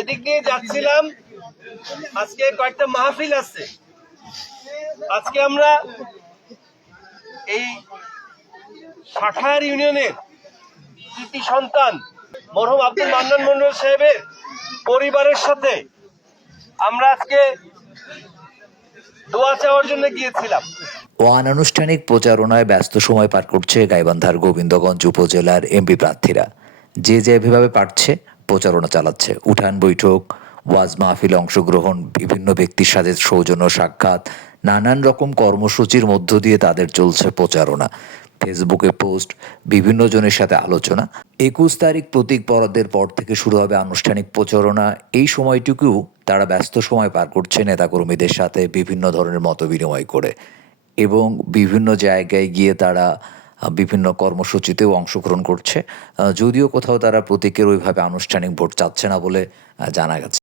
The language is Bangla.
এদিক দিয়ে যাচ্ছিলাম। আজকে কয়েকটা মাহফিল আছে। আজকে আমরা এই শাখার ইউনিয়নের কৃতি সন্তান মরহুম আব্দুল মান্নান মন্ডল সাহেবের পরিবারের সাথে আমরা আজকে দোয়া চাওয়ার জন্য গিয়েছিলাম। অনানুষ্ঠানিক প্রচারণায় ব্যস্ত সময় পার করছে গাইবান্ধার গোবিন্দগঞ্জ উপজেলার এমপি প্রার্থীরা। যে যেভাবে পারছে প্রচারণা চালাচ্ছে। উঠান বৈঠক, ওয়াজ মাহফিলে অংশগ্রহণ, বিভিন্ন ব্যক্তির সাথে সৌজন্য সাক্ষাৎ, নানান রকম কর্মসূচির মধ্য দিয়ে তাদের চলছে প্রচারণা। ফেসবুকে পোস্ট, বিভিন্ন জনের সাথে আলোচনা। একুশ তারিখ প্রতীক বরাদ্দের পর থেকে শুরু হবে আনুষ্ঠানিক প্রচারণা। এই সময়টুকুও তারা ব্যস্ত সময় পার করছে নেতাকর্মীদের সাথে বিভিন্ন ধরনের মত বিনিময় করে। এবং বিভিন্ন জায়গায় গিয়ে তারা বিভিন্ন কর্মসূচিতেও অংশগ্রহণ করছে। যদিও কোথাও তারা প্রতীকের ওইভাবে আনুষ্ঠানিক ভোট চাচ্ছে না বলে জানা গেছে।